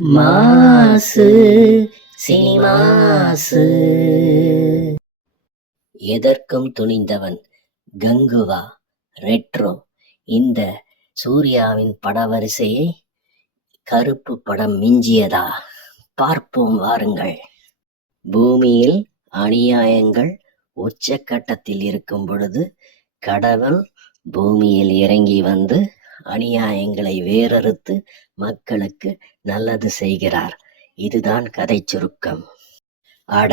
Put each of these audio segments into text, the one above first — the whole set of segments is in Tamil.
மாசு சினிமாசு. எதற்கும் துணிந்தவன் கங்குவா ரெட்ரோ. இந்த சூர்யாவின் படவரிசையை கருப்பு படம் மிஞ்சியதா? பார்ப்போம் வாருங்கள். பூமியில் அநியாயங்கள் உச்சக்கட்டத்தில் இருக்கும் பொழுது கடவுள் பூமியில் இறங்கி வந்து அநியாயங்களை வேறறுத்து மக்களுக்கு நல்லது செய்கிறார். இதுதான் கதை சுருக்கம். அட,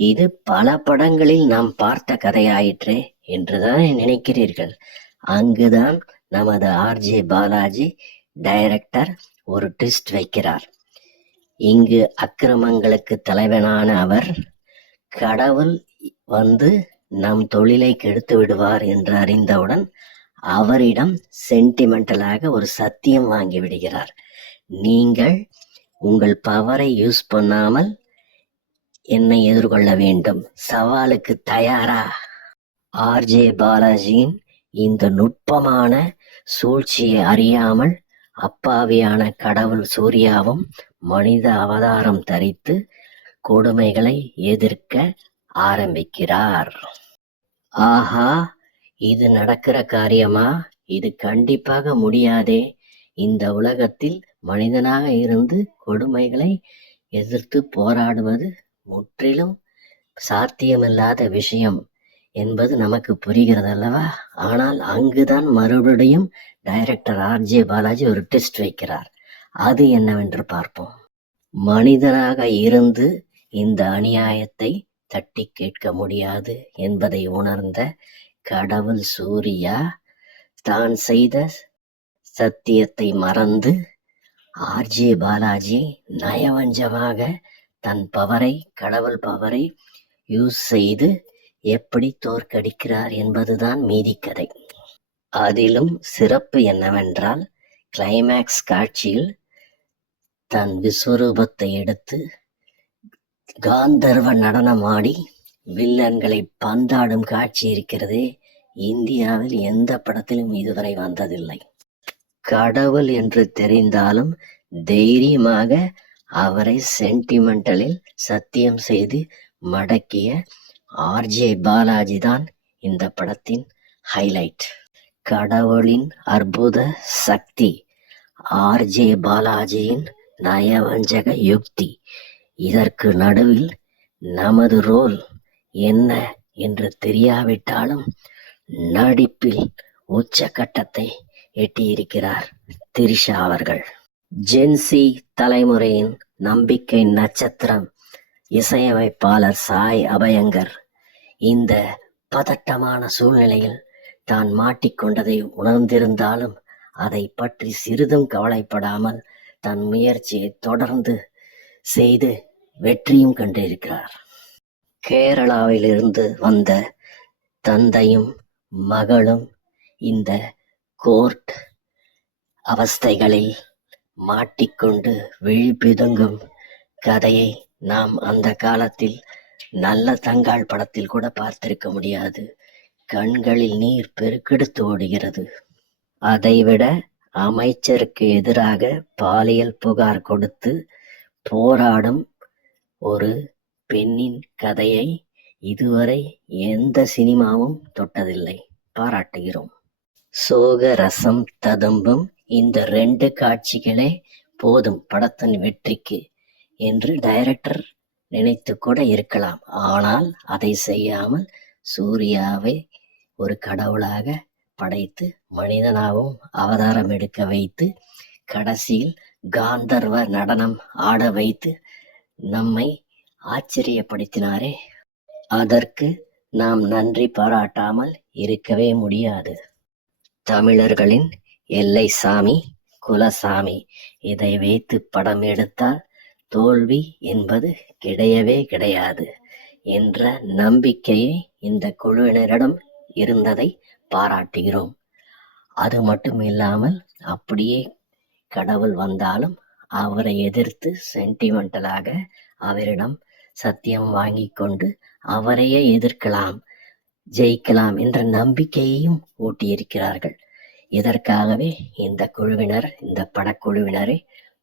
இது பல படங்களில் நாம் பார்த்த கதையாயிற்றே என்றுதான் நினைக்கிறீர்கள். அங்குதான் நமது ஆர்ஜே பாலாஜி டைரக்டர் ஒரு ட்விஸ்ட் வைக்கிறார். இங்கு அக்கிரமங்களுக்கு தலைவனான அவர் கடவுள் வந்து நம் தொழிலை கெடுத்து விடுவார் என்று அறிந்தவுடன் அவரிடம் சென்டிமெண்டலாக ஒரு சத்தியம் வாங்கி விடுகிறார். நீங்கள் உங்கள் பவரை யூஸ் பண்ணாமல் என்னை எதிர்கொள்ள வேண்டும். சவாலுக்கு தயாரா? ஆர்ஜே பாலாஜியின் இந்த நுட்பமான சூழ்ச்சியை அறியாமல் அப்பாவியான கடவுள் சூர்யாவும் மனித அவதாரம் தரித்து கொடுமைகளை எதிர்க்க ஆரம்பிக்கிறார். ஆஹா, இது நடக்கிற காரியமா? இது கண்டிப்பாக முடியாதே. இந்த உலகத்தில் மனிதனாக இருந்து கொடுமைகளை எதிர்த்து போராடுவது முற்றிலும் சாத்தியமில்லாத விஷயம் என்பது நமக்கு புரிகிறது அல்லவா? ஆனால் அங்குதான் மறுபடியும் டைரக்டர் ஆர்ஜே பாலாஜி ஒரு ட்விஸ்ட் வைக்கிறார். அது என்னவென்று பார்ப்போம். மனிதனாக இருந்து இந்த அநியாயத்தை தட்டி கேட்க முடியாது என்பதை உணர்ந்த கடவுள் சூர்யா தான் செய்த சத்தியத்தை மறந்து ஆர்ஜே பாலாஜி நயவஞ்சமாக தன் பவரை, கடவுள் பவரை யூஸ் செய்து எப்படி தோற்கடிக்கிறார் என்பதுதான் மீதிக்கதை. அதிலும் சிறப்பு என்னவென்றால், கிளைமேக்ஸ் காட்சியில் தன் விஸ்வரூபத்தை எடுத்து காந்தர்வ நடனமாடி வில்லன்களை பந்தாடும் காட்சி இருக்கிறதே, இந்தியாவில் எந்த படத்திலும் இதுவரை வந்ததில்லை. கடவுள் என்று தெரிந்தாலும் தைரியமாக அவரை சென்டிமெண்டலில் சத்தியம் செய்து மடக்கிய ஆர்ஜே பாலாஜி தான் இந்த படத்தின் ஹைலைட். கடவுளின் அற்புத சக்தி, ஆர்ஜே பாலாஜியின் நயவஞ்சக யுக்தி. இதற்கு நடுவில் நமது ரோல் என்ன என்று தெரியாவிட்டாலும் நடிப்பில் உச்சக்கட்டத்தை எட்டியிருக்கிறார் திரிஷா அவர்கள். ஜென்சி தலைமுறையின் நம்பிக்கை நட்சத்திரம் இசையமைப்பாளர் சாய் அபயங்கர் இந்த பதட்டமான சூழ்நிலையில் தான் மாட்டிக்கொண்டதை உணர்ந்திருந்தாலும் அதை பற்றி சிறிதும் கவலைப்படாமல் தன் முயற்சியை தொடர்ந்து செய்து வெற்றியும் கண்டிருக்கிறார். கேரளாவிலிருந்து வந்த தந்தையும் மகளும் இந்த கோர்ட் அவஸ்தைகளில் மாட்டிக்கொண்டு விழிபிதுங்கும் கதையை நாம் அந்த காலத்தில் நல்ல தங்காள் படத்தில் கூட பார்த்திருக்க முடியாது. கண்களில் நீர் பெருக்கெடுத்து ஓடுகிறது. அதைவிட அமைச்சருக்கு எதிராக பாலியல் புகார் கொடுத்து போராடும் ஒரு பெண்ணின் கதையை இதுவரை எந்த சினிமாவும் தொட்டதில்லை. பாராட்டுகிறோம். சோக ரசம் ததும்பும் இந்த 2 காட்சிகளே போதும் படத்தின் வெற்றிக்கு என்று டைரக்டர் நினைத்து கூட இருக்கலாம். ஆனால் அதை செய்யாமல் சூர்யாவை ஒரு கடவுளாக படைத்து மனிதனாகவும் அவதாரம் எடுக்க வைத்து கடைசியில் காந்தர்வ நடனம் ஆட வைத்து நம்மை ஆச்சரியப்படுத்தினாரே, அதற்கு நாம் நன்றி பாராட்டாமல் இருக்கவே முடியாது. தமிழர்களின் எல்லை சாமி, குலசாமி, இதை வைத்து படம் எடுத்தால் தோல்வி என்பது கிடையவே கிடையாது என்ற நம்பிக்கையை இந்த குழுவினரிடம் இருந்ததை பாராட்டுகிறோம். அது மட்டும் இல்லாமல் அப்படியே கடவுள் வந்தாலும் அவரை எதிர்த்து சென்டிமெண்டலாக அவரிடம் சத்தியம் வாங்கி கொண்டு அவரையே எதிர்க்கலாம், ஜெயிக்கலாம் என்ற நம்பிக்கையையும் ஊட்டியிருக்கிறார்கள். இதற்காகவே இந்த குழுவினர், இந்த படக்குழுவினரை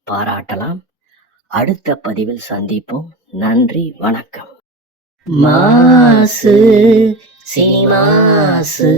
பாராட்டலாம். அடுத்த பதிவில் சந்திப்போம். நன்றி, வணக்கம். மாசு சினிமாசு.